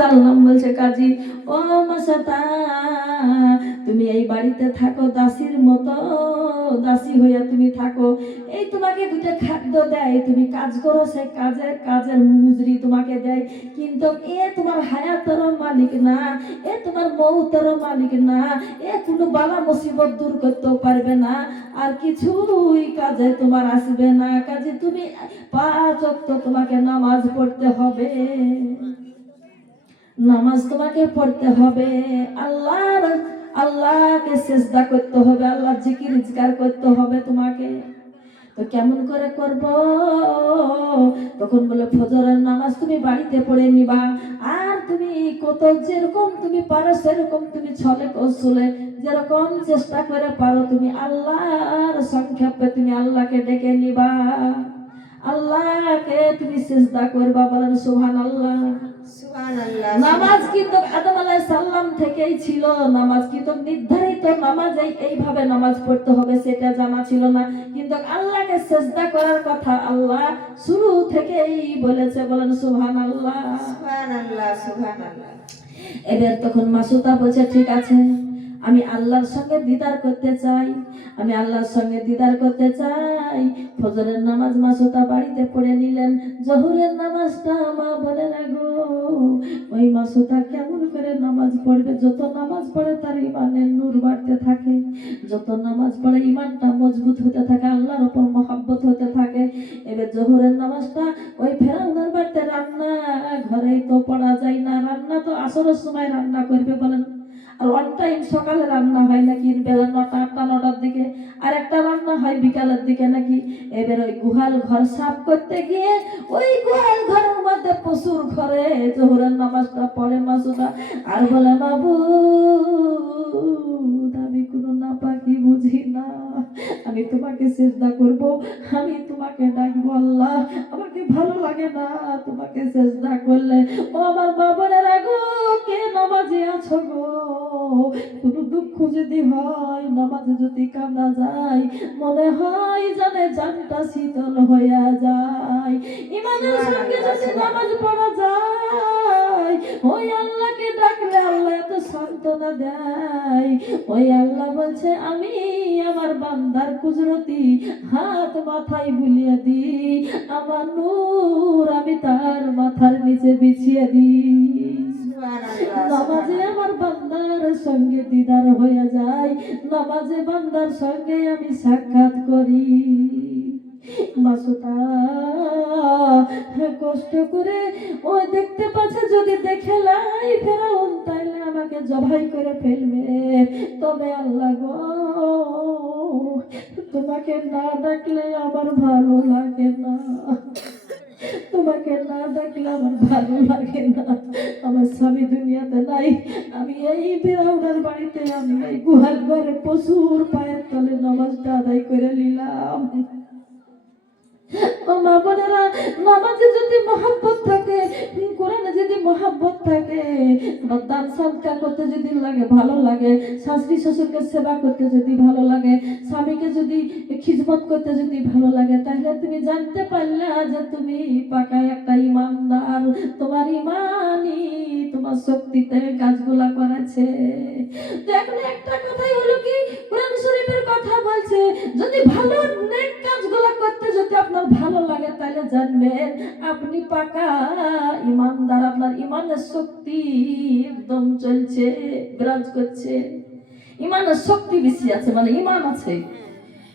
সাল্লাম বলছে কাজী ও মাসাতা তুমি এই বাড়িতে থাকো দাসীর মতো, দাসী হইয়া তুমি থাকো, এই তোমাকে দুটো খাদ্য দেয়, তুমি কাজ করো, সেই কাজের মজুরি তোমাকে দেয়, কিন্তু এ তোমার হায়াতের মালিক না, এ তোমার মৌতের মালিক না, এ কোনো বালা মুসিবত দূর করতেও পারবে না, আর কিছুই কাজে তোমার আসবে না। কাজে তুমি 5 ওয়াক্ত তোমাকে নামাজ পড়তে হবে, নামাজ তোমাকে পড়তে হবে, আল্লাহকে সিজদা করতে হবে, আল্লাহ জিকির জিকার করতে হবে তোমাকে। তো কেমন করে করব? তখন বলে ফজরের নামাজ তুমি বাড়িতে পড়ে নিবা, আর তুমি কত যেরকম তুমি পারো সেরকম তুমি ছলে কৌশলে যেরকম চেষ্টা করে পারো তুমি আল্লাহর সংক্ষেপে তুমি আল্লাহকে ডেকে নিবা, আল্লাহকে তুমি সিজদা করবা। বলেন সুবহানাল্লাহ। নামাজ কিন্তু আদম আলাইহিস সালাম থেকেই ছিল, নামাজ কিন্তু নির্ধারিত নামাজ এইভাবে নামাজ পড়তে হবে সেটা জানা ছিল না, কিন্তু আল্লাহকে সিজদা করার কথা আল্লাহ শুরু থেকেই বলেছে। বলেন সুবহানাল্লাহ। সুবহানাল্লাহ সুবহানাল্লাহ। এবার তখন মাসুদা বলছে ঠিক আছে, আমি আল্লাহর সঙ্গে দিদার করতে চাই, আমি আল্লাহর সঙ্গে দিদার করতে চাই। ফজরের নামাজ মাসুদা বাড়িতে পড়ে নিলেন, জোহরের নামাজটা মা বলে রাখো ওই মাসুদা কেমন করে নামাজ পড়বে? যত নামাজ পড়ে তার ইমানের নূর বাড়তে থাকে, যত নামাজ পড়ে ইমানটা মজবুত হতে থাকে, আল্লাহর উপর মহব্বত হতে থাকে। এবার জোহরের নামাজটা ওই ফেরাউনের বাড়িতে রান্না ঘরেই তো পড়া যায় না, রান্না তো আসরের সময় রান্না করবে। বলেন, আর ওয়ান টাইম সকালে রান্না হয় নাকি বেলা 9টা 8টা 9টার দিকে, আর একটা রান্না হয় বিকালের দিকে নাকি। এবার ওই গুহাল ঘর সাফ করতে গিয়ে ওই গুহাল ঘরের মধ্যে পশুর ঘরে জোহরের নামাজটা পড়ে মাসুদা, আর বলে বাবু আমি কোনো নাপাকি বুঝি না, আমি তোমাকে সিজদা করব, আমি তোমাকে ডাকবো, আল্লাহ আমাকে ভালো লাগে না তোমাকে সিজদা করলে। ও আমার বাবারা গো, কে নামাজে আছো গো? কোনো দুঃখ যদি হয়, নামাজে যদি কাঁদা যায়, মনে হয় জানে জানটা শীতল হইয়া যায়। ইমানের সঙ্গে যদি নামাজ পড়া যায়, ওই আল্লাহকে ডাকলে আল্লাহ এত সান্ত্বনা দেয়। ওই আল্লাহ বলছে আমি আমার বান্দার কুদরতি হাত মাথায় বুলিয়ে দিই, আমার নূর আমি তার মাথার নিচে বিছিয়ে দিই। নামাজে আমার বান্দার সঙ্গে দিদার হয়ে যায়, নামাজে বান্দার সঙ্গে আমি সাক্ষাৎ করি। মাসুদা কষ্ট করে ও দেখতে পাচ্ছে যদি দেখে লাই ফেরাউন তাইলে আমাকে জবাই করে ফেলবে, তবে আল্লাহ গো তোমাকে না ডাকলে আমার ভালো লাগে না, তোমাকে না ডাকলে আমার ভালো লাগে না। আমার স্বামী দুনিয়াতে নাই, আমি এই ফেরাউনের বাড়িতে, আমি এই গুহাল ঘরে পশুর পায়ের তলে নামাজটা আদায় করে নিলাম। ও মা বোনেরা, নামাজে যদি মহব্বত থাকে, কোরআনে যদি মহব্বত থাকে, দান সাদকা করতে যদি লাগে ভালো লাগে, শাশুড়ি শ্বশুরকে সেবা করতে যদি ভালো লাগে, স্বামীকে যদি খিদমত করতে যদি ভালো লাগে, তাহলে তুমি জানতে পারলে যে তুমি পাকা একটা ইমানদার, তোমার ইমানই তোমার শক্তিতে কাজগুলা করেছে। তো এখন একটা কথাই হলো কি, কোরআন শরীফের কথা বলছে যদি ভালো নেক কাজগুলা করতে যদি আপনার ভালো লাগে, তাহলে জানবেন আপনি পাকা ইমানদার, আপনার ইমানের শক্তি একদম চলছে, বিরাজ করছে, ইমানের শক্তি বেশি আছে, মানে ইমান আছে।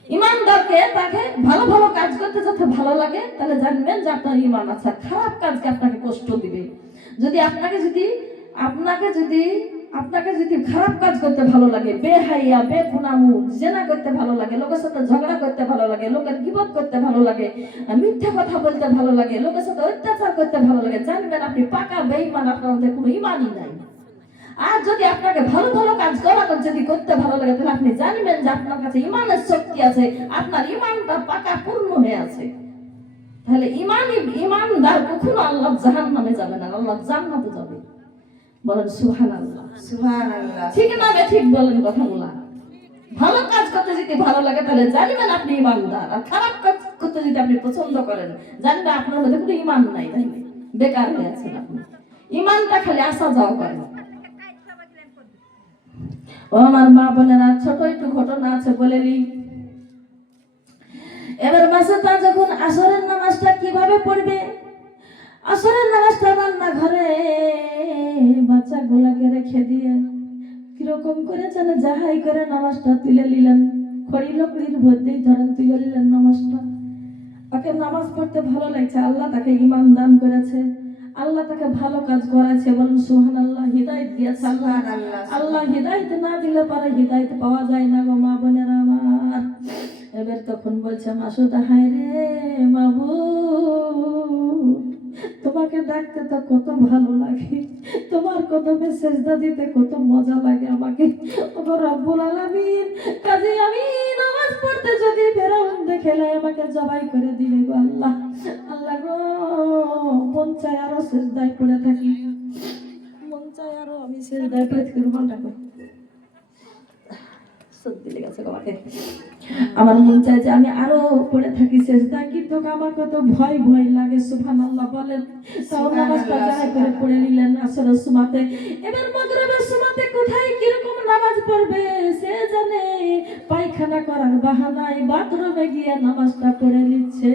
ইমানদারকে তাকে ভালো ভালো কাজ করতে যাতে ভালো লাগে, তাহলে জানবেন যে আপনার ইমান আছে। খারাপ কাজকে আপনাকে কষ্ট দিবে, যদি আপনাকে যদি খারাপ কাজ করতে ভালো লাগে, বেহাইয়া বেগুনামু জেনা করতে ভালো লাগে, লোকের সাথে ঝগড়া করতে ভালো লাগে, লোকের গীবত করতে ভালো লাগে, মিথ্যা কথা বলতে ভালো লাগে, লোকের সাথে অত্যাচার করতে ভালো লাগে, জানবেন আপনি পাকা বেঈমান, আপনার মধ্যে কোনো ইমানই নাই। আর যদি আপনাকে ভালো ভালো কাজ যদি করতে ভালো লাগে, তাহলে আপনি জানবেন যে আপনার কাছে ইমানের শক্তি আছে, আপনার ইমানটা পাকা পূর্ণ হয়ে আছে। তাহলে ইমানদার কখনো আল্লাহ জাহান্নামে যাবে না, আল্লাহ জান্নাতে যাবে। বলেন সুবহানাল্লাহ। সুবহানাল্লাহ। ঠিক না ঠিক বলেন কথাগুলা। ভালো কাজ করতে যদি ভালো লাগে, তাহলে জানবেন আপনি ইমানদার। আর খারাপ কাজ করতে যদি আপনি পছন্দ করেন, জানবেন আপনার মধ্যে কোনো ইমান নাই, বেকার হয়ে আছেন আপনি। ইমানটা খালি আসা যাওয়া করে। ও আমার মা বোনেরা, ছোট একটু ঘটনা আছে বলে নি। এবার মাসুদা যখন আসরের নামাজটা কিভাবে পড়বে, আসরের নামাজটা রান্না ঘরে বাচ্চাগুলাকে রেখে দিয়ে কিরকম করে যেন যাহাই করে নামাজটা তুলে নিলেন, খড়ি লকড়ির মধ্যেই ধরেন তুলে নিলেন নামাজটা। তাকে নামাজ পড়তে ভালো লাগছে, আল্লাহ তাকে ইমান দান করেছে, আল্লাহ তাকে ভালো কাজ করাছে, বলুন সুবহানাল্লাহ। হিদায়াত দিয়েছে আল্লাহ। সুবহানাল্লাহ। আল্লাহ হিদায়াত না দিলে পারে হিদায়াত পাওয়া যায় না গো মা বোনেরা আমার। এবার তখন বলছে মাসুদা, হায় রে মাবু, তোমাকে ডাকতে তো কত ভালো লাগে, তোমার কদমে সেজদা দিতে কত মজা লাগে আমাকে। ওগো রব্বুল আলামিন, কাজে আমি নামাজ পড়তে যদি ফেরাউন দেখেলে আমাকে জবাই করে দিবে গো আল্লাহ। আল্লাহ গো, মন চায় আরো সেজদায় পড়ে থাকি, মন চায় আরো আমি সেজদায় পড়ে থাকি। রুমালটা কই? সত্যি লেগেছে আমাকে। আমার মন চায় যে আমি আরো পড়ে থাকি চেষ্টা, কিন্তু আমার কত ভয় ভয় লাগে। সুবহানাল্লাহ বলেন। তাও নামাজটা যাহাই করে পড়ে নিলেন আসরের সুমাতে। এবার মাগরিবের সুমাতে কোথায় কিরকম নামাজ পড়বে সে জানে, পায়খানা করার বাহানায় বাথরুমে গিয়ে নামাজটা পড়ে নিচ্ছে,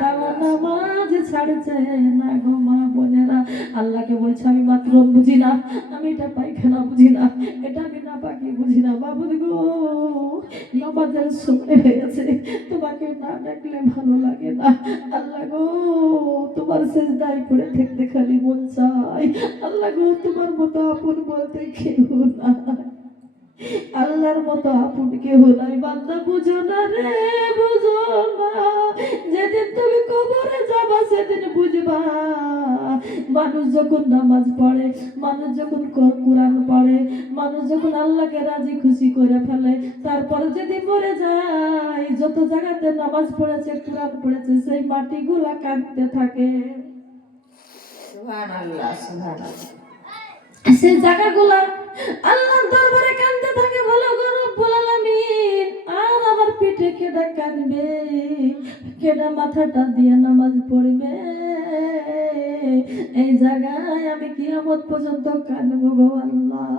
তাও নামাজ ছাড়ছে না গো মা বোনেরা। আল্লাহকে বলছে আমি বাথরুম বুঝি না, আমি এটা পায়খানা বুঝি না, এটা আমি নাপাকি বুঝি না, বাবু গো নামাজের সময় হয়েছে, তোমাকে না ডাকলে ভালো লাগে না। আল্লাহ গো, তোমার সেজদায় পড়ে থাকতে খালি মন চাই। আল্লাহ গো, তোমার মতো আপন বলতে কেউ না, আল্লাহর মতো আপন কেউ নাই। বান্দা বুঝো না রে, বুঝো না, যেদিন তুমি কবরে যাবা সেদিন বুঝবা। মানুষ যখন নামাজ পড়ে, মানুষ যখন কোরআন পড়ে, মানুষ যখন আল্লাহকে রাজি খুশি করে ফেলে, তারপরে যদি মরে যায়, যত জায়গাতে নামাজ পড়েছে কোরআন পড়েছে সেই মাটিগুলা কাঁদতে থাকে। সুবহানাল্লাহ, সুবহানাল্লাহ। সেই জায়গাগুলা আল্লাহর দরবারে কাঁদতে থাকে। বলো গো রব্বুল আলামিন, আর আমার পিঠে কেডা কাঁদবে, কেডা মাথাটা দিয়ে নামাজ পড়বে, এই জায়গায় আমি কিয়ামত পর্যন্ত কাঁদবো গো আল্লাহ।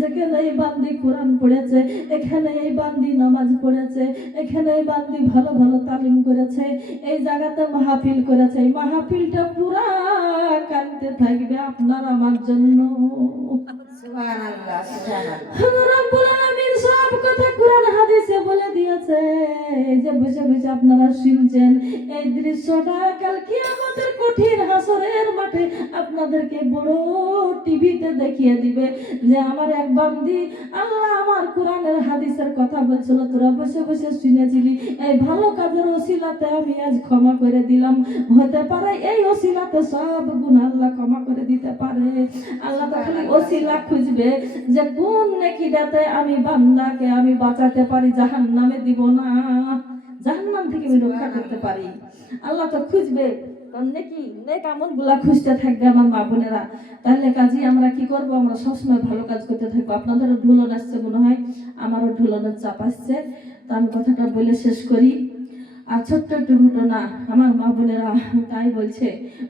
যেখানে এই বান্দি কোরআন পড়েছে, এখানে এই বান্দি নামাজ পড়েছে, এখানে এই বান্দি ভালো ভালো তালিম করেছে, এই জায়গাতে মাহফিল করেছে, এই মাহফিলটা পুরা কাঁদতে থাকবে আপনার আমার জন্য। সুবহানাল্লাহ, সুবহানাল্লাহ। রব্বুল আলামিন সব কথা কুরআন হাদিসে বলে দিয়েছে। এই যে বসে বসে আপনারা শুনছেন, এই দৃশ্যটা কাল কিয়ামতের কঠিন হাসরের মাঠে আপনাদেরকে বড় টিভিতে দেখিয়ে দিবে যে আমার এক বান্দি আল্লাহ আমার কোরআনের হাদিসের কথা বলছিল, তোরা বসে বসে শুনেছিলি, এই ভালো কাজের ওসিলাতে আমি আজ ক্ষমা করে দিলাম। হতে পারে এই ওসিলাতে সব গুনাহ আল্লাহ ক্ষমা করে দিতে পারে। আল্লাহ তো খালি ওসিলা খুঁজবে যে কোন নেকিটাতে আমি বান্দাকে আমি বাঁচাতে পারি, জাহান্নামে দিব না, জাহান্নাম থেকে আমি রক্ষা করতে পারি। আল্লাহ তো খুঁজবে নেকি, নেক আমলগুলা খুঁজতে থাকবে আমার মা বোনেরা। তাহলে কাজী আমরা কি করব, আমরা সবসময় ভালো কাজ করতে থাকবো। আপনাদেরও ঢুলন আসছে মনে হয়, আমারও ঢুলনের চাপ আসছে, তো আমি কথাটা বলে শেষ করি। আর ছোট্ট একটু ঘটনা, আমার মা বোনেরা তাই বলছে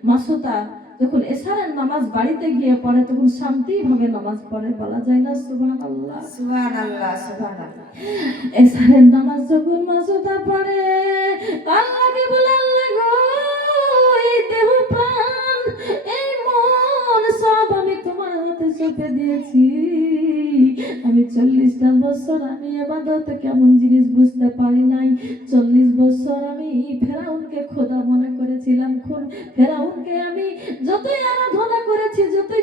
মাসুদা যখন এশারের নামাজ বাড়িতে গিয়ে পড়ে তখন শান্তিভাবে নামাজ পড়ে, বলা যায় না সুবহানাল্লাহ। সুবহানাল্লাহ, সুবহানাল্লাহ। এশারের নামাজ যখন মাসুদা পড়ে, আল্লাহকে বলে আল্লাহ গো, এই দেহ প্রাণ এই মন সব আমি তোমার হাতে সঁপে দিয়েছি। আমি 40টা বছর আমি ইবাদত কেমন জিনিস বুঝতে পারি নাই। 40 বছর আমি ফেরাউনকে খোদা মনে করেছিলাম, ফেরাউনকে আমি যতই আরাধনা করেছি, যতই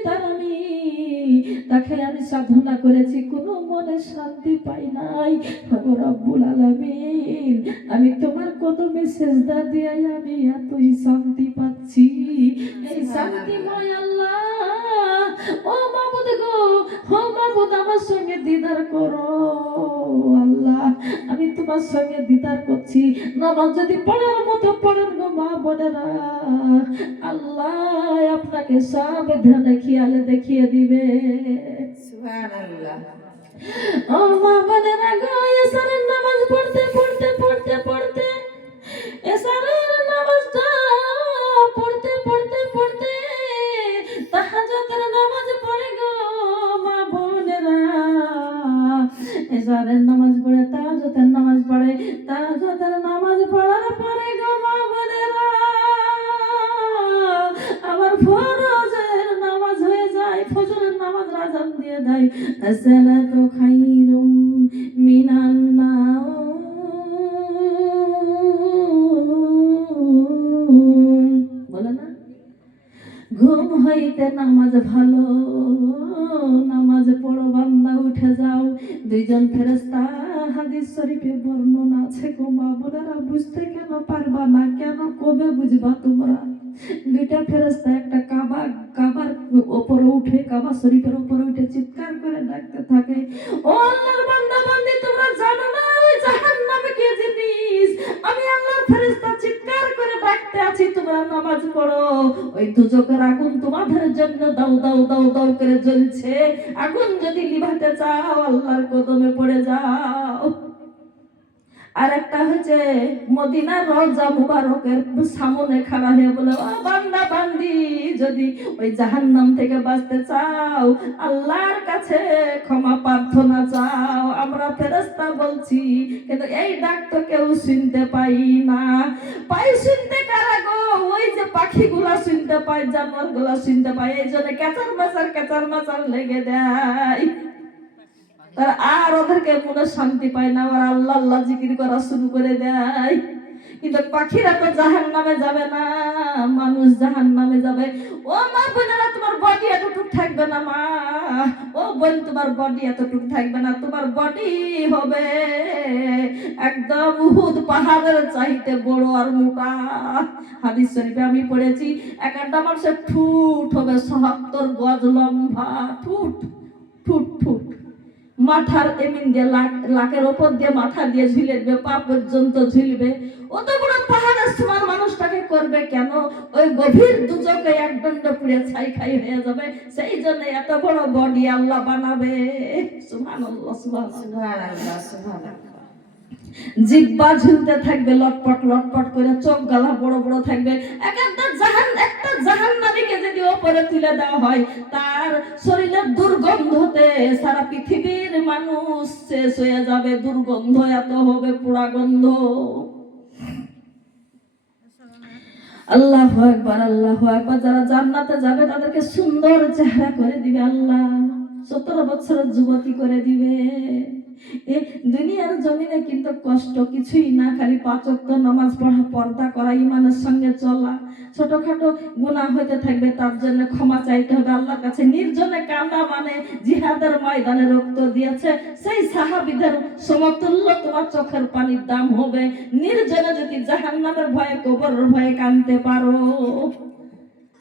তাকে আমি সাধনা করেছি, কোনো মনে শান্তি পাই নাই। ওগো রব্বুল আলামিন, আমি তোমার কদমে সেজদা দিয়ে আমি এতই শান্তি পাচ্ছি। এই শান্তিময় আল্লাহ, ও মাবুদ গো, ও মাবুদ আমার সঙ্গে দিদার করো আল্লাহ। আমি তোমার সঙ্গে দিদার করছি। নামাজ যদি পড়ার মতো পড়েন গো মা বোনেরা, আল্লাহ আপনাকে সব ধ্যানে খেয়ালে দেখিয়ে দিবে। সুবহানাল্লাহ। ও মা বোনেরা গো, এশারের নামাজ পড়তে পড়তে পড়তে পড়তে, এশারের নামাজটা পড়তে পড়তে পড়তে আসসালাতু খায়রুম মিনান নাওম। বলে না, ঘুম হইতে নামাজ ভালো, নামাজ পড়ো বান্দা উঠে যাও। দুইজন ফেরেশতা, হাদিস শরীফে বর্ণনা আছে গো মা বোনেরা, বুঝতে কেন পারবা না? কেন কবে বুঝবা তোমরা? দুইটা ফেরেশতা একটা কাবার উপরে উঠে, কাবা শরীফের উপরে উঠে চিৎকার করে ডাকতে থাকে, ও আল্লাহর বান্দা বান্দি, তোমরা জানো না ওই জাহান্নাম কি জিনিস? আমি আল্লাহর ফেরেশতা চিৎকার করে ডাকতে আছি, তোমরা নামাজ পড়ো। ওই দুজকের আগুন তোমাদের জন্য দাও দাও দাও দাও করে জ্বলছে। আগুন যদি নিভাতে চাও আল্লাহর কদমে পড়ে যাও। আর একটা হচ্ছে মদিনার রওজা মুবারকের সামনে খাড়া হয়ে বলে, ও বান্দা বান্দি, যদি ওই জাহান্নাম থেকে বাঁচতে চাও আল্লাহর কাছে ক্ষমা প্রার্থনা চাও। আমরা ফেরেশতা বলছি, কিন্তু এই ডাক তো কেউ শুনতে পাই না। পাই শুনতে কারা গো? ওই যে পাখিগুলা শুনতে পায়, জানোয়ারগুলা শুনতে পায়, এই জন্য ক্যাচার মাচার লেগে দেয়। তার আর ওদেরকে মনে শান্তি পায় না, আর আল্লাহ আল্লাহ জিকির করা শুরু করে দেয়। কিন্তু পাখিরা তো জাহান্নামে যাবে না, মানুষ জাহান্নামে যাবে। ও মা বোনেরা, তোমার বডি এতটুক থাকবে না মা, ও বোন, তোমার বডি এতটুক থাকবে না, তোমার বডি হবে একদম উহুদ পাহাড়ের চাইতে বড় আর মোটা। হাদিস শরীফে আমি পড়েছি, একটা মানুষের ঠুট হবে ৭৭ গজ লম্বা। ঠুট ঠুট ঠুট, মাথার এমিন দিয়ে লাকের ওপর দিয়ে মাথা দিয়ে ঝুলবে, পা পর্যন্ত ঝুলবে। অত বড় পাহাড়ের সমান মানুষটাকে করবে কেন? ওই গভীর দুচকে এক দণ্ড পুড়ে ছাই খাই হয়ে যাবে। সেই জন্য এত বড় বডি আল্লাহ বানাবে। সুবহানাল্লাহ, সুবহানাল্লাহ, সুবহানাল্লাহ, সুবহানাল্লাহ। জিহ্বা ঝুলতে থাকবে লটপট লটপট করে, চোখ গালা বড় বড় থাকবে। একটা জাহান্নামীকে যদি ওপরে তুলে দেওয়া হয়, তার শরীরের দুর্গন্ধতে সারা পৃথিবীর মানুষ শেষ হয়ে যাবে। দুর্গন্ধ এত হবে, পোড়া গন্ধ। আল্লাহু আকবার, আল্লাহু আকবার। যারা জান্নাতে যাবে তাদেরকে সুন্দর চেহারা করে দিবে আল্লাহ, 17 বছরের যুবতী করে দিবে। এই দুনিয়ার জমিনে কিন্তু কষ্ট কিছুই না, খালি 5 ওয়াক্ত নামাজ পড়া, পর্দা করা, ইমানের সঙ্গে চলা। ছোটখাটো গুনাহ হতে থাকবে, তার জন্য ক্ষমা চাইতে হবে আল্লাহর কাছে। নির্জনে কাঁদা মানে জিহাদের ময়দানে রক্ত দিয়েছে সেই সাহাবীদের সমতুল্য তোমার চোখের পানির দাম হবে নির্জনে যদি জাহান্নামের ভয়ে, কবরের ভয়ে কাঁদতে পারো।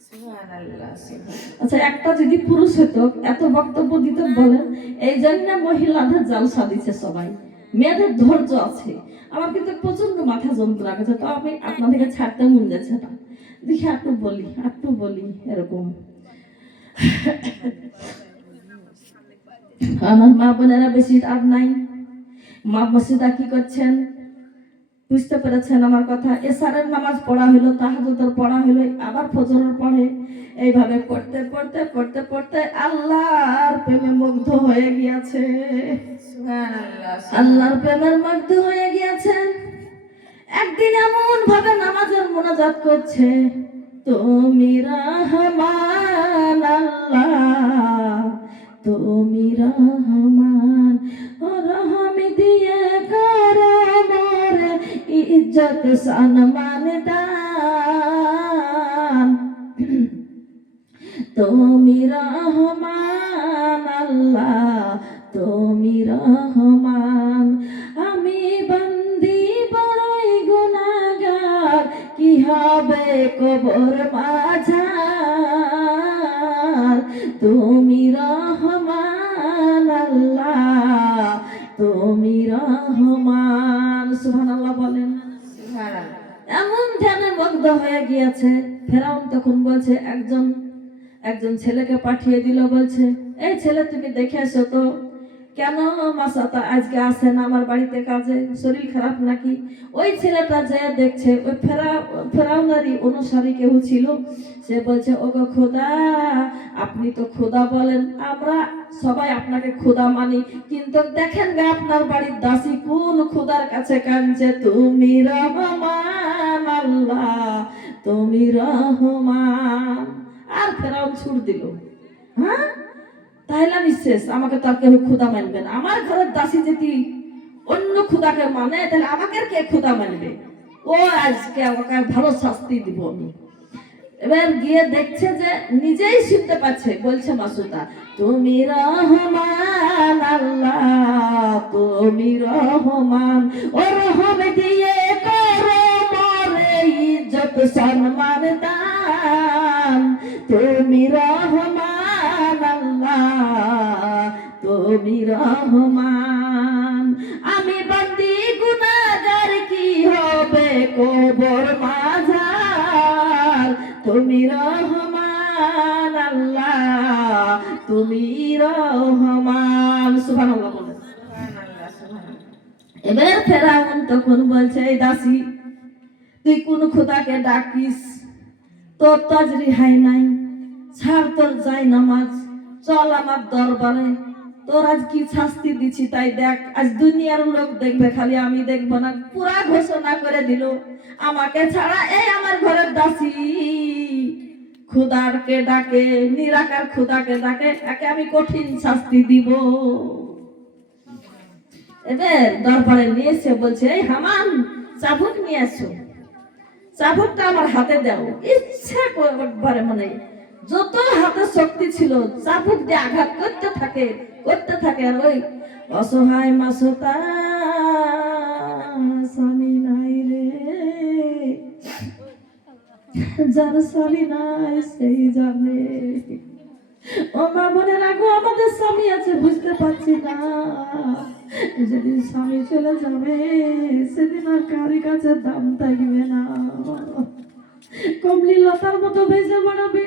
সুবহানাল্লাহ, সুবহানাল্লাহ। আচ্ছা, একটা যদি পুরুষ হতো এত বক্তব্য দিতে বলেন, এই জন্য মহিলাদের জালসা দিচ্ছে সবাই, মেয়েদের ধৈর্য আছে। আমার কিন্তু প্রচন্ড মাথা যন্ত্রণা করছে, তো আমি আপনাদেরকে ছাড়তে মন যাচ্ছে না। দেখি একটু বলি এরকম। আমার মা বোনেরা বেশি আর নাই, মা মসজিদা কি করছেন বুঝতে পেরেছেন আমার কথা? এশারের নামাজ পড়া হলো, তাহাজ্জুদের পড়া হলো, আবার ফজরের পড়ে। এইভাবে পড়তে পড়তে পড়তে পড়তে আল্লাহর প্রেমে মুগ্ধ হয়ে গিয়েছে। সুবহানাল্লাহ, আল্লাহর প্রেমের মুগ্ধ হয়ে গিয়েছেন। একদিন এমন ভাবে নামাজের মুনাজাত করছে, তুমি রহমান আল্লাহ, তুমি রহমান, ও রহম দিয়ে করো মোরে ইজ্জত সম্মান দান। তুমি রহমান আল্লাহ, তুমি রহমান, আমি বান্দি বড়ই গুনাহগার, কি হবে কবর মাঝার। তুমি রহমান আল্লাহ, তুমি রহমান। সুবহানাল্লাহ বলেন। সুবহানাল্লাহ। এমন ধ্যানে মগ্ন হয়ে গিয়েছে। ফেরাউন তখন বলছে, একজন ছেলেকে পাঠিয়ে দিল, বলছে, এই ছেলে তুমি দেখে এসো তো, কেন মাসাতা আজকে আসে না আমার বাড়িতে কাজে, শরীর খারাপ নাকি? ওই ছেলেটা যে দেখছে, ওই ফেরাউনারই অনুসারী কেউ ছিল। সে বলছে, ওগো খোদা, আপনি তো খোদা বলেন, আমরা সবাই আপনাকে খোদা মানি, কিন্তু দেখেন গে আপনার বাড়ির দাসী কোন খোদার কাছে কাঁদছে, তুমি রহমান আল্লাহ, তুমি রহমান। আর ফেরাউন ছুট দিল। হ্যাঁ, তাহলে আমি শেষ, আমাকে তো আর কেউ ক্ষুদা মানবে না। আমার ঘরের দাসী যদি অন্য ক্ষুদাকে মানে তাহলে আমাকে আর কে ক্ষুদা মানবে? ও আজকে আমাকে ভালো শাস্তি দিব আমি। এবার গিয়ে দেখছে যে নিজেই শুনতে পাচ্ছে, বলছে মাসুদা, তুমি রহমান আল্লাহ, তুমি রহমান, ও রহম দিয়ে করো মরে ইজ্জত সম্মান দান, তুমি রহমান আল্লাহ, তুমি রহমান। আমি বান্দি গুনাহগার, কি হবে কবর মাঝার, তুমি রহমান আল্লাহ, তুমি রহমান। সুবহানাল্লাহ বলেন। সুবহানাল্লাহ, সুবহানাল্লাহ। এবার ফেরাউন তখন বলছে, এই দাসী, তুই কোন খোদাকে ডাকিস? তোর তাজ রিহাই নাই, ছাড় তোর যাই নামাজ, চল আমার দরবারে, তোর আজ কি শাস্তি দিচ্ছি তাই দেখ। আজ দুনিয়ার লোক দেখবে, খালি আমি দেখবো না। পুরা ঘোষণা করে দিল, আমাকে ছাড়া এই আমার ঘরের দাসী খুদারকে ডাকে, নিরাকার খুদাকে ডাকে, একে আমি কঠিন শাস্তি দিব। এবার দরবারে নিয়ে এসে বলছে, এই হামান, চাবুক নিয়ে আসো, চাবুকটা আমার হাতে দাও। ইচ্ছা করে মানে যত হাতে শক্তি ছিল চাবুক দিয়ে আঘাত করতে থাকে, করতে থাকে। আর ওই অসহায় মাসুতা, স্বামী নাই রে, যার স্বামী নাই সেই জানে। ও মা বোনের আগো, আমাদের স্বামী আছে বুঝতে পারছি না, যেদিন স্বামী চলে যাবে সেদিন আর কারি কাছে দাম থাকবে না, কমলি লতার মতো ভেসে বেড়াবে।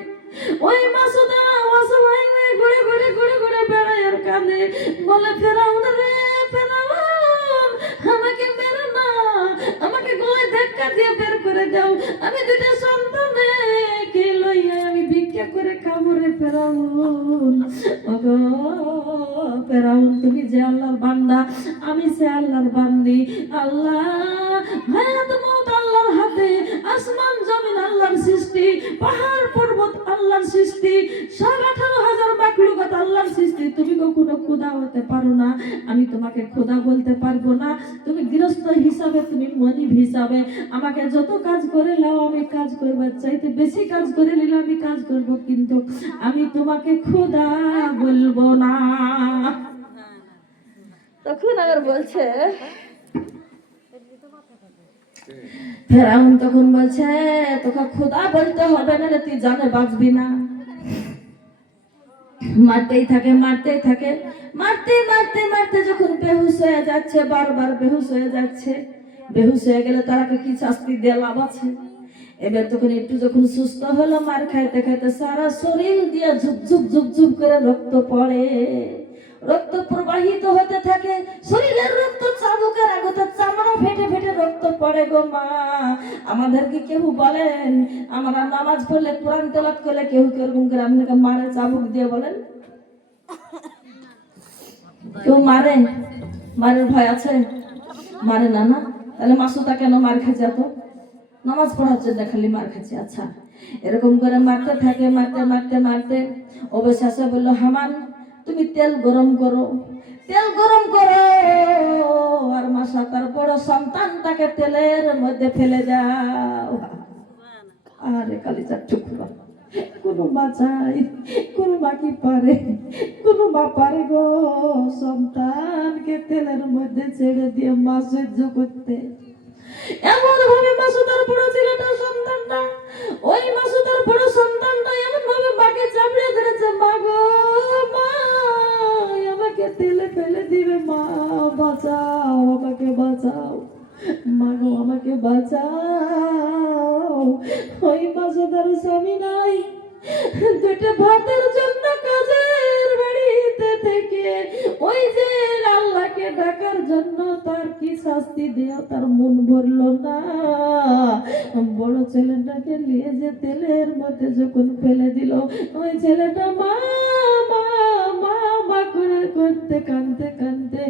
ওই মাসুদা অসহায় হয়ে ঘুরে ঘুরে ঘুরে ঘুরে বেড়ায় আর কাঁদে, বলে, ফেরাউন রে ফেরাউন, আমাকে মেরো না, আমাকে গলায় ধাক্কা দিয়ে বের করে দাও, আমি দুটো সন্তানে কে লইয়া আমি ভিক্ষা করে খাবো রে ফেরাউন। ওগো ফেরাউন, তুমি যে আল্লাহর বান্দা, আমি সে আল্লাহর বান্দি। আল্লাহ, হায়াত মওত আল্লাহর হাতে, আসমান জমিন আল্লাহর সৃষ্টি, পাহাড় পর্বত আল্লাহর সৃষ্টি, সব 18,000 মাখলুকাত আল্লাহর সৃষ্টি। তুমি কখনো খোদা হতে পারো না, আমি তোমাকে খোদা বলতে পারবো না। তুমি গৃহস্থ হিসাবে, তুমি মনিব হিসাবে আমাকে যত কাজ করে নাও আমি কাজ করবার চাইতে বেশি কাজ করে নিলে আমি কাজ করব, কিন্তু আমি তোমাকে খোদা বলবো না। তখন আবার বলছে, ফেরাউন তখন বলছে, তোকে খোদা বলতে হবে না রে, তুই জানে বাঁচবি না। মারতেই থাকে, মারতেই থাকে, মারতে মারতে মারতে যখন বেহুশ হয়ে যাচ্ছে, বারবার বেহুশ হয়ে যাচ্ছে, বেহুশ হয়ে গেলে তারাকে কি শাস্তি দিয়ে লাভ আছে? এবার তখন একটু যখন সুস্থ হলো, মার খাইতে খাইতে সারা শরীর দিয়ে ঝুপঝুপ ঝুপঝুপ করে রক্ত পড়ে, রক্ত প্রবাহিত হতে থাকে, শরীরের রক্ত চাবুকের আগতে চামড়া ফেটে ফেটে রক্ত পড়ে। গো মা, আমাদেরকে কেউ বলেন, আমরা নামাজ পড়লে কোরআন তেলাওয়াত করলে কেউ কেরকম করে আপনাকে মারে চাবুক দিয়ে বলেন? কেউ মারে? মারের ভয় আছে? মারে না, না? তাহলে মাসুদা কেন মার খাচ্ছে? এত নামাজ পড়ার জন্য খালি মার খাচ্ছে। আচ্ছা, এরকম করে মারতে থাকে, মারতে মারতে মারতে অবশেষে বললো, হামান, তুমি তেল গরম করো, তেল গরম করো, আর মাসা তার বড় সন্তানটাকে তেলের মধ্যে ফেলে দাও। আরে কালিজার টুকরা, কোনো মা চাই, কোনো মা কি পারে, কোনো মা পারে গো সন্তানকে তেলের মধ্যে ছেড়ে দিয়ে মা সহ্য করতে? এমন ভাবে মাসুদার বড় ছেলেটা, সন্তানটা, ওই মাসুদার বড় সন্তানটা এমন ভাবে মাকে চাপড়ে ধরেছে, মা গো মা, আমাকে তেলে ফেলে দিবে, মা বাঁচাও, আমাকে বাঁচাও, মা গো আমাকে বাঁচাও। ওই মাসুদার স্বামী নাই, দুটো ভাতের জন্য কাজের বাড়িতে থেকে ওই যে আল্লাহকে ডাকার জন্য তার কি শাস্তি দেওয়া তার মন ভরল না। বড় ছেলেটাকে নিয়ে যে তেলের মধ্যে যখন ফেলে দিল, ওই ছেলেটা মা মা মা মা করে করতে কাঁদতে কাঁদতে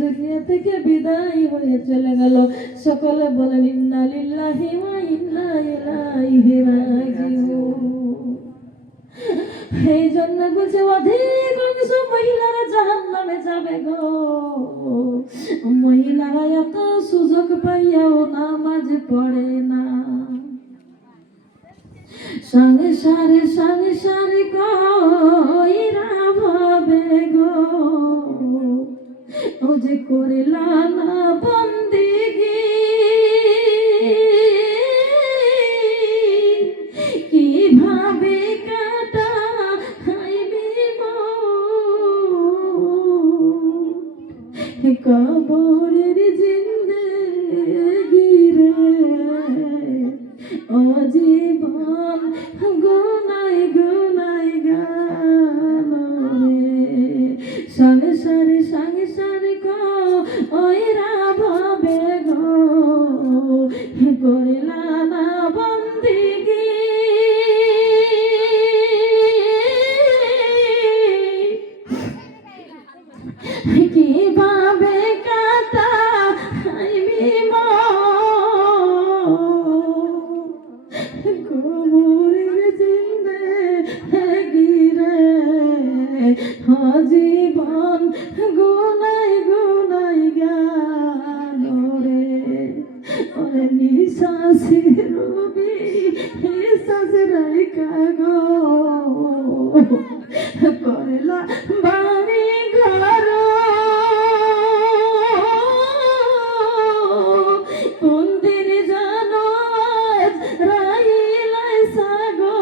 দুনিয়া থেকে বিদায় হয়ে চলে গেল। সকলে বলেন, ইন্না লিল্লাহি ওয়া ইন্না ইলাইহি রাজিউন। এই জন্য বলছে অধিকাংশ মহিলারা জাহান্নামে যাবে গো। মহিলারা এত সুযোগ পাইয়াও নামাজ পড়ে না। সংসারে কইরা ভাবে গো, ও যে করিলা না বন্দিগি, কিভাবে কাটা খাইবি কবরের জিন্দেগি রে, ও জীবন গুনাই গুনাই গান রে। সংসারে কইরা ভাবে গো, করিলা না বন্দিগি, কিভাবে কাটা খাইবি কবরের জিন্দেগি রে, ও জীবন গুনাই গুনাই গান রে। ওরে নিঃশ্বাসে রবি নিঃশ্বাস রাইখা গো, করলা বাড়ি ঘর, কোন দিন জানো রাইলাই সাগো,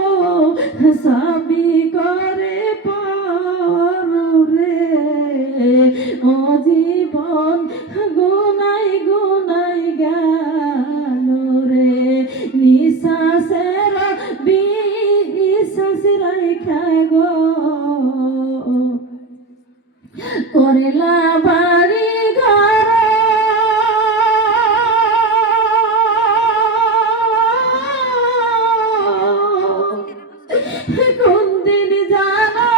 সাবি করে পর রে, ও জীবন গুনাই গুনাই গান রে। নিঃশ্বাসের বিশ্বাস রাইখা গো, করেলা বাড়ি ঘর, কোন দিন জানো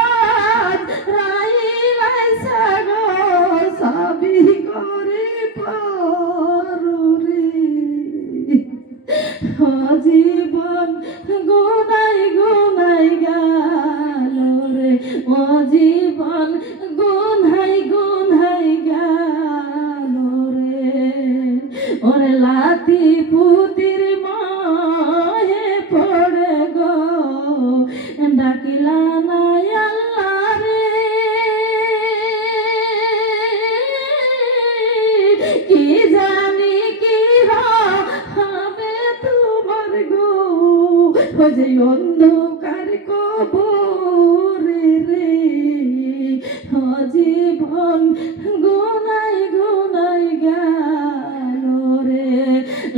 রাইলাই সাগো, সাবি করে পর রে, ও জীবন গুনাই গুনাই গাল রে, ও জীবন গুনাই গুনাই গাল রে। ওরে লাতি পুতির মায়ে পড়ে গো, ডাকিলা না আল্লাহ রে, কি জানি কি হবে তোমার গো, ও যে অন্ধকার কবরে রে, ও জীবন গুনাই গুনাই গেল রে।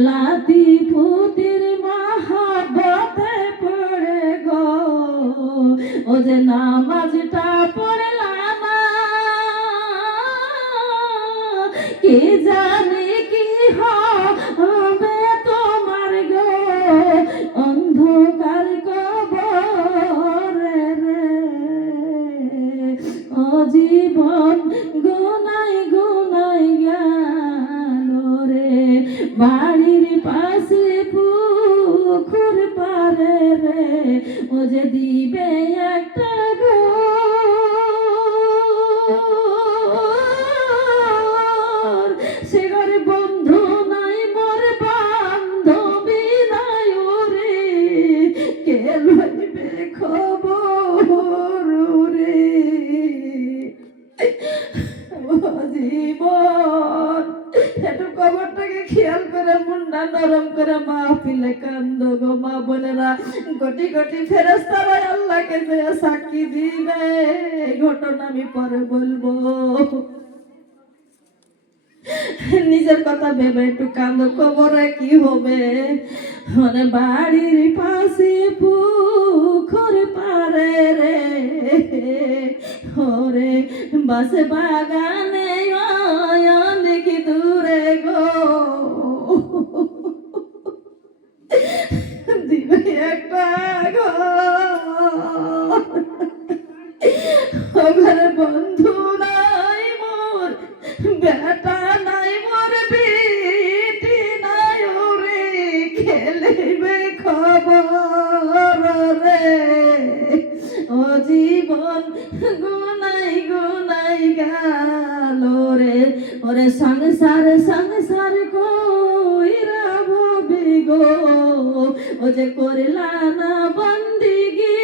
লাতি পুতির মহাব্বতে পড়ে গো, ও যে নামাজটা পড়লা না, কি জানি কি হবে তোমার গো, অন্ধকার কবরে রে, ও জীবন গুনাই গুনাই গেল রে। বাড়ির পাশে পুকুর পারে রে, ও যে দিবে একটা গো, সে ঘরে বন্ধু নাই মোর বান্ধবী নাই ওরে, কে লইবে খবর রে, ও জীবন একটু খবরটাকে খেয়াল করে মুন্ডা নরম করে মাহফিলে কান্দ গো মা বোনেরা। কোটি কোটি ফেরেশতারা আল্লাহকে যে সাক্ষী দিবে, এই ঘটনা আমি পরে বলবো। নিজের কথা ভেবে একটু কান্দ, কবরে কি হবে। মানে বাড়ির পাশে পুকুর পারে রে, ওরে বাসে বাগানে অনেক দূরে গো, দিবে একটা ঘরে বন্ধু নাই মোর, বেটা নাই মোর, বেটি নাই ওরে, খেলিবে খবর রে, ও ও জীবন গুনাই গুনাই গেল রে, ওরে সংসার সংসার কইরা ভবি গো, ও যে করলা না বন্দিগি,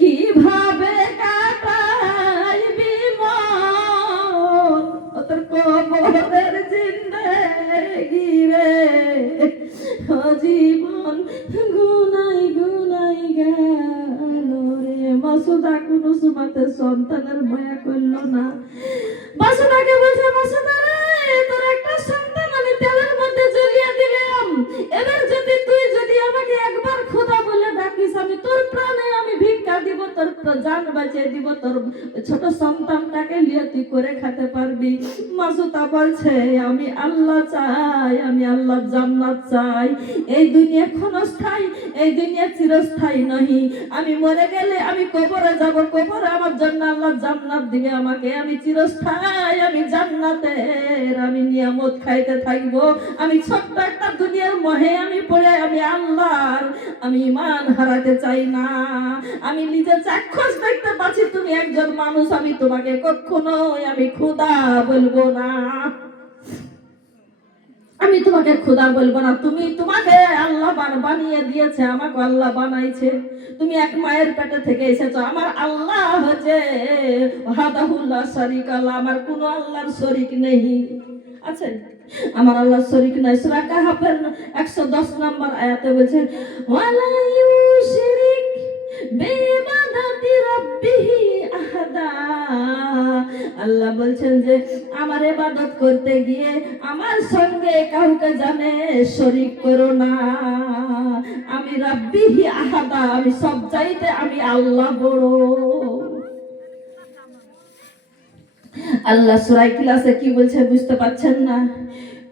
কিভাবে কাটাইবি মন, ও তোর কবরের জিন্দেগি রে, ও জীবন গুনাই গুনাই গেল রে। মাসুদা কোনো সুমাতে সন্তানের মায়া করল না। মাসুদাকে বলছে, মাসুদা রে, তোর একটা সন্তান আমি তেলের মধ্যে জ্বলিয়ে দিলাম, এবার যদি তুই যদি আমাকে একবার খোদা বলে ডাকিস, আমি তোর প্রাণে আমি ভিক্ষা দিব, তোর জান বাঁচিয়ে দিব, তোর ছোট সন্তানটাকে নিয়ে তুই করে খেতে পারবি। মাসুদা বলছে, আমি আল্লাহ চাই, আমি আল্লাহর জান্নাত চাই। এই দুনিয়া ক্ষণস্থায়ী, এই দুনিয়া চিরস্থায়ী নহি। আমি মরে গেলে আমি কবরে যাব, কবরে আমার জন্য আল্লাহ জান্নাত দিবে আমাকে, আমি চিরস্থায়ী, আমি জান্নাতের আমি নিয়ামত খাইতে থাকবো। আমি ছোট্ট একটা দুনিয়ার মোহে আমি পড়ে আমি আল্লাহর আমি ঈমান হারাতে চাই না। আমি নিজে চাক্ষুষ দেখতে পাচ্ছি তুমি একজন মানুষ, আমি তোমাকে কখনো আমি খোদা বলবো না, আমি তোমাকে খোদা বলবো না। তুমি তোমাকে আল্লাহ বানিয়ে দিয়েছে, আমাকে আল্লাহ বানাইছে। তুমি এক মায়ের পেটে থেকে এসেছো। আমার আল্লাহ হচ্ছে ওয়াহদাহুল্লাহ শারীকা লাহু, আমার কোনো আল্লাহর শরীক নেই। আছে আমার আল্লাহর শরীক নাই। সূরা কাহফের 110 নম্বর আয়াতে বলছেন, ওয়ালা ইউশরিক বিইবাদাতি রাব্বিহি আহাদা। আল্লাহ বলছেন যে আমার ইবাদত করতে গিয়ে আমার সঙ্গে কাউকে জানে শরীক করো না। আমি রাব্বিহি আহাদা, আমি সব চাইতে আমি আল্লাহ বড়। আল্লাহ সূরা ইখলাসে কি বলছে বুঝতে পারছেন না?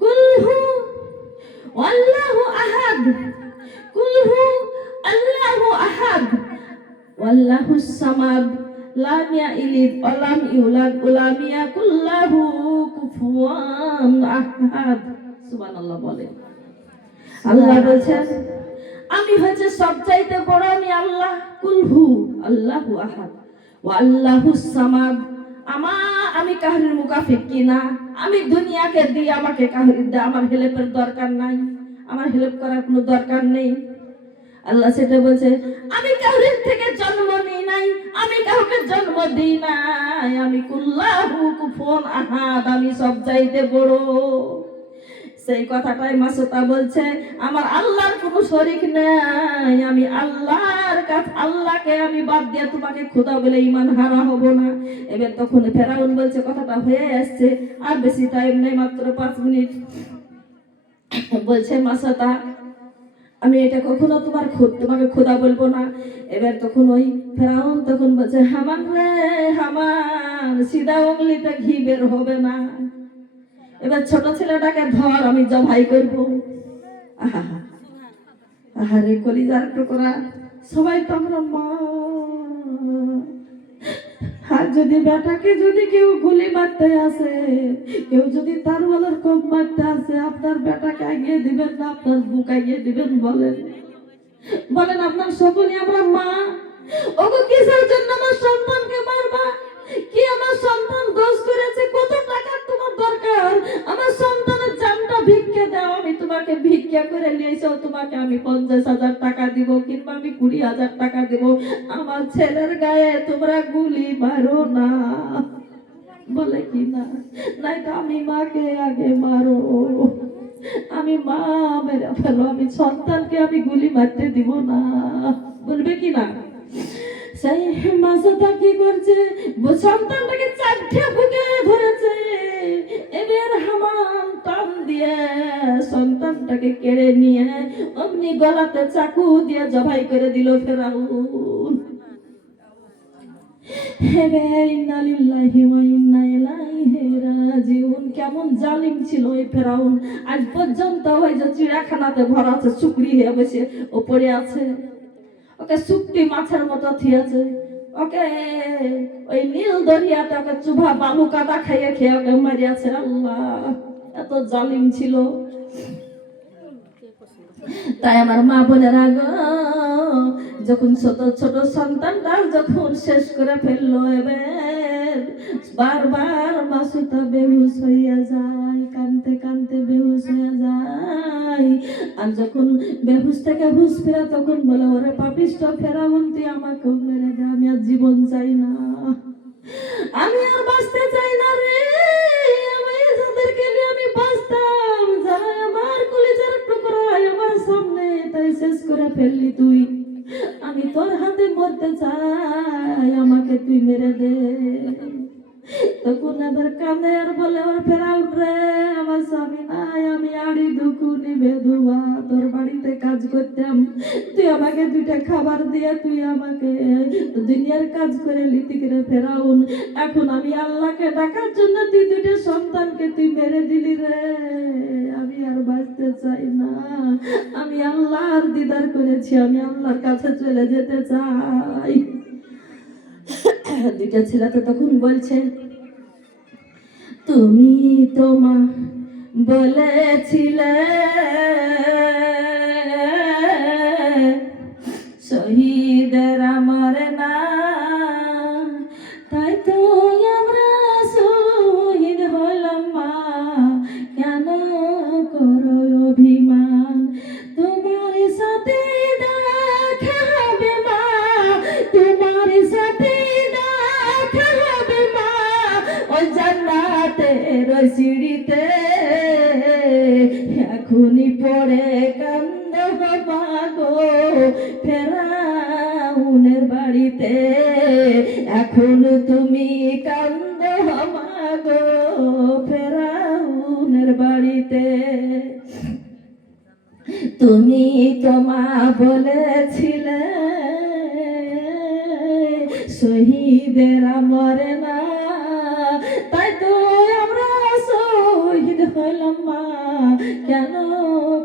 কুলহু আল্লাহু আহাদ, কুলহু আল্লাহু আহাদ ওয়াল্লাহুস সামাদ, লাম ইয়ালিদ ওয়া লাম ইউলাদ ওয়া লাম ইয়াকুল লাহু কুফুয়ান আহাদ। সুবহানাল্লাহ বলে। আল্লাহ বলেন আমি হচ্ছে সবচাইতে বড়, আমি আল্লাহ। কুলহু আল্লাহু আহাদ ওয়া আল্লাহুস সামাদ, আমি কাহরির মুকাফিক কিনা, আমি দুনিয়াকে দিয়ে আমাকে কাহরির দে, আমার হেল্পের দরকার নাই, আমার হেল্প করার কোনো দরকার নেই। আল্লাহ সেটা বলছে, আমি কাহরির থেকে জন্ম নিই নাই, আমি কাউকে জন্ম দিই নাই, আমি কুল্লাহু কুফুয়ান আহাদ, আমি সব চাইতে বড়। সেই কথাটাই মাসুদা বলছে, আমার আল্লাহর কোনো শরীক নাই, আমি আল্লাহর কাছে আল্লাহকে আমি বাদ দিয়ে তোমাকে খোদা বলে ঈমান হারা হব না। এবার তখন ফেরাউন বলছে, কথাটা হয়ে আসছে, আর বেশি টাইম নেই, মাত্র 5 মিনিট। বলছে মাসুদা, আমি এটা কখনো তোমাকে খোদা বলবো না। এবার তখন ওই ফেরাউন তখন বলছে, হামান রে হামান, সিধা উংলিতে ঘি বের হবে না, এবার ছোট ছেলেটাকে ধর, আমি জবাই করবো। আহারে কলিজার টুকরা, সবাই তো আমরা মা। আর যদি বেটাকে যদি কেউ গুলি মারতে আসে, কেউ যদি তার বলার কম মারতে আসে, আপনার বেটাকে আগিয়ে দিবেন না আপনার বুক আগিয়ে দিবেন? বলেন বলেন, আপনার সকলে আমরা মা। ওগো কিসের জন্য আমার সন্তানকে মারবা? কি আমার সন্তান দোষ করেছে? কত টাকা তোমার দরকার? আমার সন্তানের জানটা ভিক্ষা দাও, আমি তোমাকে ভিক্ষা করে নিয়েছো, তোমাকে আমি 50,000 টাকা দিব, কিংবা আমি 20,000 টাকা দিব। আমার ছেলের গায়ে তোমরা গুলি মারো না, বলে কি না? নাই তো আমি মাকে আগে মারো, আমি মা মেরে ফেলো, আমি সন্তানকে আমি গুলি মারতে দিব না, বলবে কি না? সেই মাসুদা কি করছে, সন্তানটাকে 4টে বুকে ধরেছে। এবার হামান টান দিয়ে সন্তানটাকে কেড়ে নিয়ে অমনি গলাতে চাকু দিয়ে জবাই করে দিল ফেরাউন। কেমন জালিম ছিল ওই ফেরাউন! আজ পর্যন্ত ওই যে চিড়িয়াখানাতে ভরা আছে, চুকরি হয়ে বসে ও পড়ে আছে, ওকে শুকটি মাছের মতো থিয়েছে, ওকে ওই নীল দরিয়াতে ওকে চুভা বালু কাদা খাইয়ে খেয়ে ওকে মারিয়াছে। আল্লাহ, এত জালিম ছিল। তাই আমার মা বোনেরা গো, যখন ছোট ছোট সন্তানরা যখন শেষ করে ফেললো, এবার বারবার মাসুতা বেহুশ হইয়া যায়, কানতে কানতে বেহুশ হইয়া যায়। আর যখন বেহুশ থেকে হুশ ফেরা, তখন বলে, ওরে পাপিষ্ট ফেরাউন, তুই আমাকেও মেরে দে, আমি আর জীবন চাই না, আমি আর বাঁচতে চাই না রে, আমি যাদেরকে নিয়ে আমি বাঁচতাম, যারা আমার কলিজার টুকরা আমার সামনে, তাই শেষ করে ফেললি তুই, আমি তোর হাতে মরতে চাই, আমাকে তুই মেরে দে। তখন এবার কাঁদে আর বলে, ওর ফেরাউন রে, আমার স্বামী নাই, আমি আড়ি দুকুনি বেধুয়া তোর বাড়িতে কাজ করতাম, তুই আমাকে দুইটা খাবার দিয়ে তুই আমাকে দুনিয়ার কাজ করে লিতি করে ফেরাউন, এখন আমি আল্লাহকে ডাকার জন্য তুই দুইটা সন্তানকে তুই মেরে দিলি রে, আমি আর বাঁচতে চাই না, আমি আল্লাহর দিদার করেছি, আমি আল্লাহর কাছে চলে যেতে চাই। দুইটা ছেলে তো তখন বলছে, তুমি তো মা বলেছিলে শহীদের আমার না, তাই তো আমরা শহীদ হলাম মা, কেন করো অভিমান, তোমার সাথে দেখা হবে মা, তোমার সাথে দেখা হবে মা, ওই জান্নাতের ওই সিঁড়িতে, এখনই পড়ে কান্দ মা গো ফেরাউনের বাড়িতে, এখন তুমি কান্দ মা গো ফেরাউনের বাড়িতে, তুমি তো মা বলেছিলে শহীদেরা মরে না, তাই তো আমরা শহীদ হলাম মা, কেন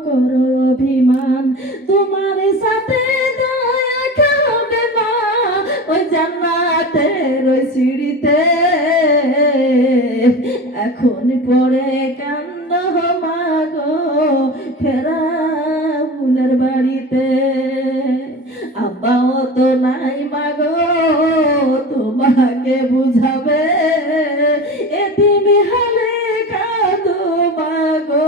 করো অভিমান, তোমার সাথে দেখা হবে মা, ওই জান্নাতের ওই সিঁড়িতে, এখন পড়ে কান্দ মা গো ফেরাউনের বাড়িতে, আব্বাও তো নাই মা গো তোমাকে বুঝাবে, এতিম হালে কাঁদো মা গো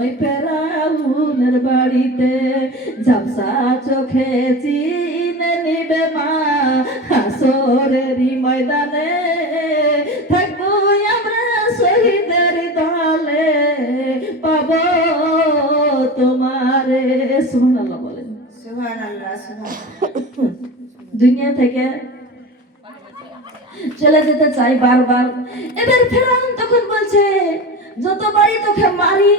ওই ফেরাউনের বাড়িতে, ঝাপসা চোখে চিনে নিবে মা হাসরেরই ময়দানে, থাকবো আমরা শহীদের দলে, পাবো তোমারে। সুবহানাল্লাহ বলেন। সুবহানাল্লাহ, সুবহানাল্লাহ। দুনিয়া থেকে চলে যেতে চাই বারবার। এবার ফেরাউন তখন বলছে, যতবারই তোকে মারি,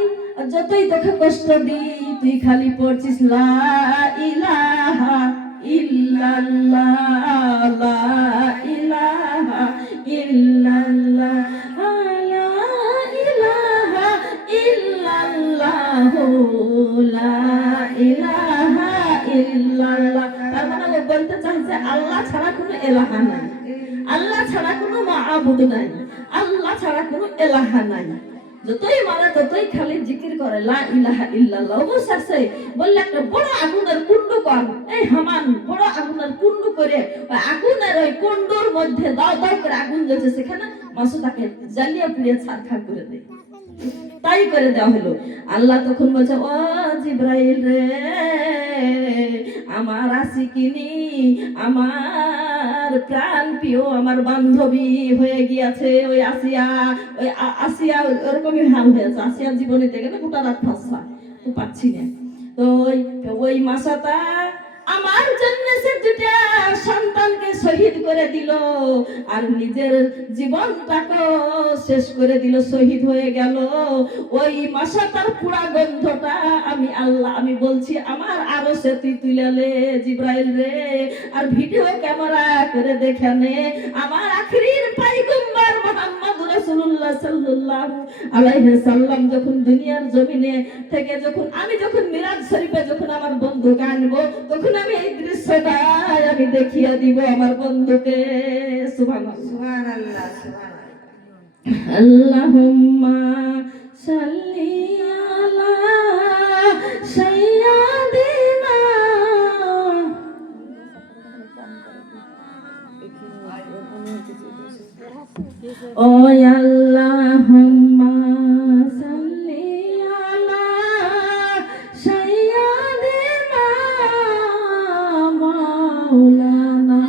যতই তোকে কষ্ট দিই, তুই খালি পড়ছিস লা ইলাহা ইল্লাল্লাহ, লা ইলাহা ইল্লাল্লাহ, লা ইলাহা ইল্লাল্লাহ, লা ইলাহা ইল্লাল্লাহ। তার মানে ও বলতে চাইছে আল্লাহ ছাড়া কোনো এলাহা নাই, আল্লাহ ছাড়া কোনো মাবুদ নাই, আল্লাহ ছাড়া কোনো এলাহা নাই। যতই মারা ততই খালি জিকির করে লা ইলাহা ইল্লাল্লাহ। অবশ্য আছে বললে একটা বড় আগুনের কুণ্ড কর, এই হামান বড় আগুনের কুণ্ড করে ওই আগুনের ওই কুণ্ডর মধ্যে দাও দাও করে আগুন জ্বলছে, সেখানে মাসুদাকে জ্বালিয়ে পুড়িয়ে ছারখার করে দেয়। তাই করে দেওয়া হলো। আল্লাহ তখন বলছে, ও জিব্রাইল রে, আমার আশিকিনি, আমার প্রাণ প্রিয়, আমার বান্ধবী হয়ে গিয়েছে ওই আসিয়া, ওই আসিয়া ওরকমই হাল হয়েছে। আসিয়ার জীবনে দেখে না গোটা রাত ফাঁসা, তো পাচ্ছি না। তো ওই মাসাটা আমার জন্য সে দুটা সন্তানকে শহীদ করে দিল, আর নিজের জীবনটাকে শেষ করে দিল, শহীদ হয়ে গেল। ওই মাসাটার পুরা গন্ধটা আমি আল্লাহ, আমি বলছি আমার আরো সে তুই তুলালে জিব্রাইল রে, আর ভিডিও ক্যামেরা করে দেখে নে আমার আখিরির পয়গম্বর মুহাম্মদ রাসূলুল্লাহ সাল্লাল্লাহু আলাইহি সাল্লাম যখন দুনিয়ার জমিনে থেকে আমি যখন মিরাজ শরীফে যখন আমার বন্ধুকে আনবো, তখন আমি এই দৃশ্যটা আমি দেখিয়ে দিব আমার বন্ধুকে। সুবহানাল্লাহ, সুবহানাল্লাহ, সুবহানাল্লাহ। আল্লাহুম্মা সাল্লি আলা মাওলানা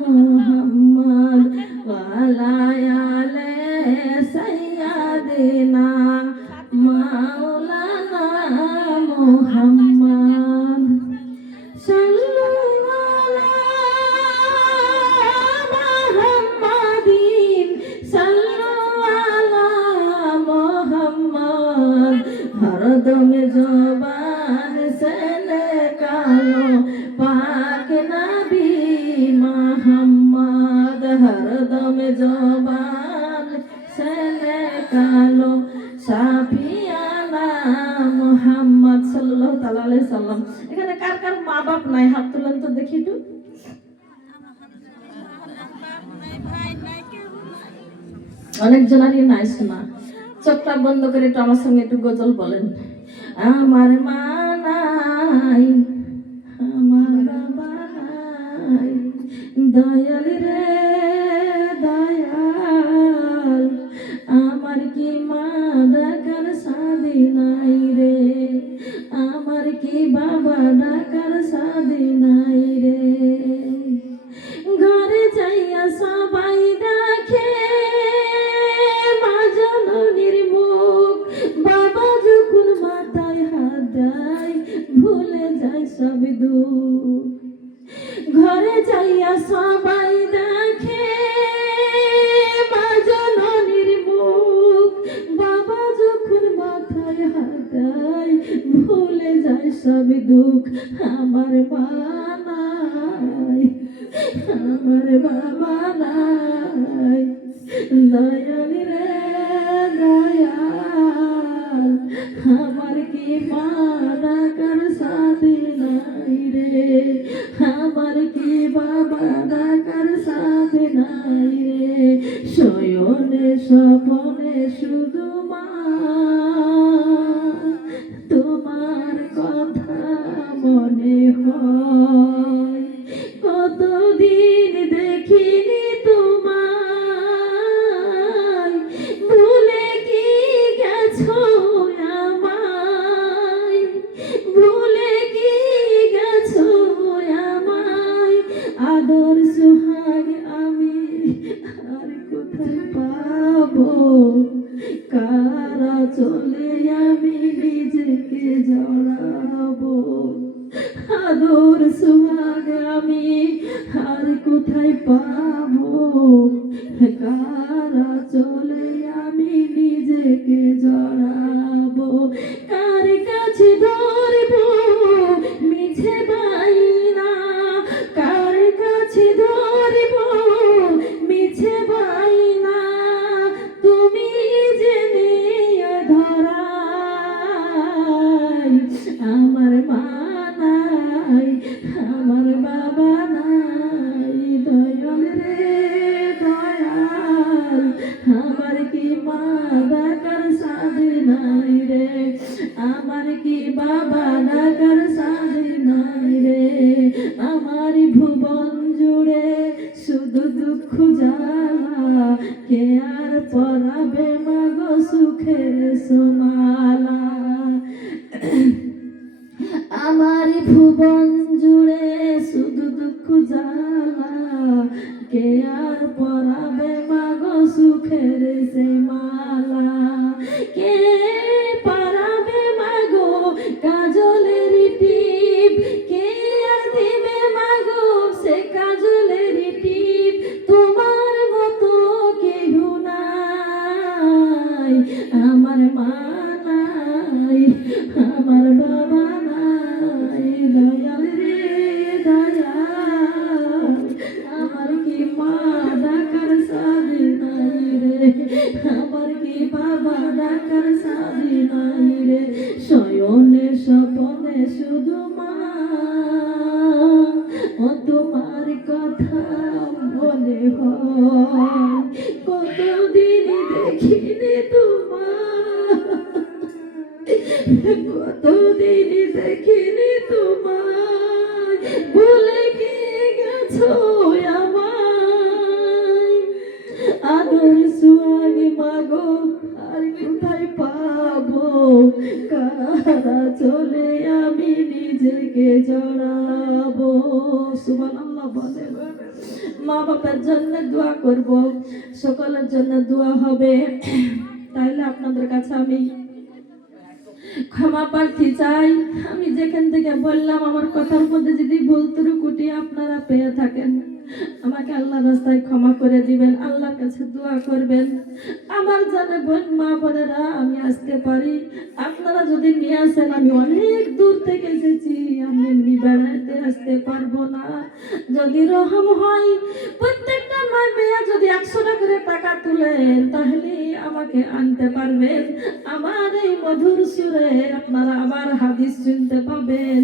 মুহাম্মদ ওয়ালা আলে সাইয়্যিদিনা মাওলানা মুহাম্মদ সাল্লু আলা মুহাম্মাদিন সাল্লু আলা মুহাম্মদ হরদম জবান সে নিকালো পাক নবী মুহাম্মদ হরদম জবান সে নিকালো সাফিয়ানা মুহাম্মদ সাল্লাল্লাহু তাআলা আলাইহি সাল্লাম। এখানে কার কার মা বাপ নাই হাত তুলেন তো দেখি একটু। অনেক জনারই নাই শোনা। চোখটা বন্ধ করে একটু আমার সঙ্গে একটু গজল বলেন। আমার মা নাই, আমার বাবা নাই, দয়াল রে দয়াল, আমার কি মা ডাকার সাদি নাই রে, আমার কি বাবা ডাকার সাদি নাই রে। ঘরে যাইয়া সবাই দেখে মা জননীর মুখ, বাবা যখন মাথায় হাত দেয় ভুলে যায় সব দুঃখ। ঘরে যাইয়া সবাই দেখে মা জননীর মুখ, বাবা যখন মাথায় হাত দেয় ভুলে যায় সব দুঃখ। আমার মা নাই, আমার বাবা নাই, দয়াল রে দয়াল, আমার কি মা ডাকার সাথে নাই রে, আমার কি বাবা ডাকার সাথে নাই রে। শয়নে স্বপনে শুধু মা তোমার কথা মনে হয়, কতদিন দেখিনি তোমায়, ভুলে কি গেছো আমায়, ভুলে কি গেছো আমায়। আদর সুহাগ আমি আর কোথায় পাবো, কারা চলে আমি নিজেকে জড়াবো। আদর সুহাগ আমি আর কোথায় পাবো, কারা চলে আমি নিজেকে জড়াবো। কার কাছে ধরবো মিছে বাইনা, কার কাছে ধরবো মিছে বাইনা, তুমি জেনে ধরাই। আমার মা নাই, আমার বাবা নাই, দয়াল রে দয়াল, আমার কি মা ডাকার সাধে নাই রে, আমার কি বাবা ডাকার সাধে নাই রে। আমার ভুবন জুড়ে শুধু দুঃখ জ্বালা, কে আর পরাবে মাগো সুখের সোমালা। আমার ভুবন জুড়ে শুধু দুঃখ জ্বালা, কে আর পরাবে মাগো সুখের সে মালা। কে পরাবে মাগো কাজলের টিপ, কে আর দিবে মাগো সে কাজলের টিপ, তোমার মতো কেহ নাই। আমার মা নাই, আমার বাবা নাই, দয়াল রে দয়াল, আমার কি মা ডাকার সাধে নাই রে, আমার কি বাবা ডাকার সাধে নাই রে। শয়নে স্বপনে শুধু মা ও তোমার কথা মনে হয়, কতদিন দেখিনি তোমার, কতদিন দেখিনি তোমায়, ভুলে কি গেছো আমায়। আদর সুহাগ মাগো আর কোথায় পাবো, কারা চলে আমি নিজেকে থেকে জড়াবো। সুবহানাল্লাহ বলে। মা বাবার জন্য দোয়া করব, সকলের জন্য দোয়া হবে। তাইলে আপনাদের কাছে আমি ক্ষমা প্রার্থী চাই। আমি যেখান থেকে বললাম আমার কথার মধ্যে যদি ভুল ত্রুটি আপনারা পেয়ে থাকেন, আমাকে আল্লাহর রাস্তায় ক্ষমা করে দিবেন, আল্লাহর কাছে দোয়া করবেন। আমার জানে বোন মা বোনেরা, আমি আসতে পারি, আপনারা যদি নিয়ে আসেন, আমি অনেক দূর থেকে এসেছি, আমি এমনি বেড়াতে আসতে পারবো না। যদি রহম হয়, প্রত্যেকটা মা মেয়ে যদি 100 করে টাকা তুলেন, তাহলে আমাকে আনতে পারবেন। আমার এই মধুর সুরে আপনারা আবার হাদিস শুনতে পাবেন।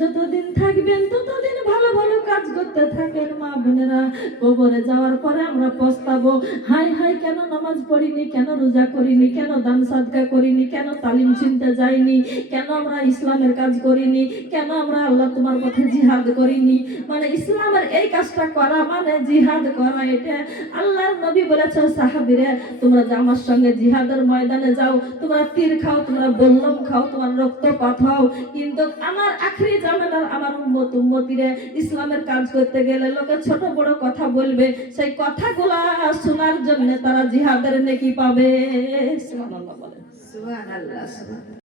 যতদিন থাকবেন ততদিন ভালো ভালো কাজ করতে থাকেন মা বোনেরা। কবরে যাওয়ার পরে আমরা পস্তাবো, হাই হাই কেন নামাজ পড়িনি, কেন রোজা করিনি, কেন দান সাদকা করিনি, কেন তালিম শুনতে যাইনি, কেন আমরা ইসলামের কাজ করিনি, কেন আমরা আল্লাহ তোমার পথে জিহাদ করিনি। মানে ইসলামের এই কাজটা করা মানে জিহাদ করা। এটা আল্লাহর নবী বলেছেন সাহাবীরা, তোমরা যে আমার সঙ্গে জিহাদের ময়দানে যাও, তোমরা তীর খাও, তোমরা বল্লম খাও, তোমার রক্তপাত হও, কিন্তু আমার আখরি জামানার আমার উম্মতিরে ইসলামের কাজ করতে গেলে লোকে ছোট বড় কথা বলবে, সেই কথাগুলা শোনার জন্য তারা জিহাদের নেকি পাবে। সুবহানাল্লাহ বলে। সুবহানাল্লাহ সুবহানাল্লাহ।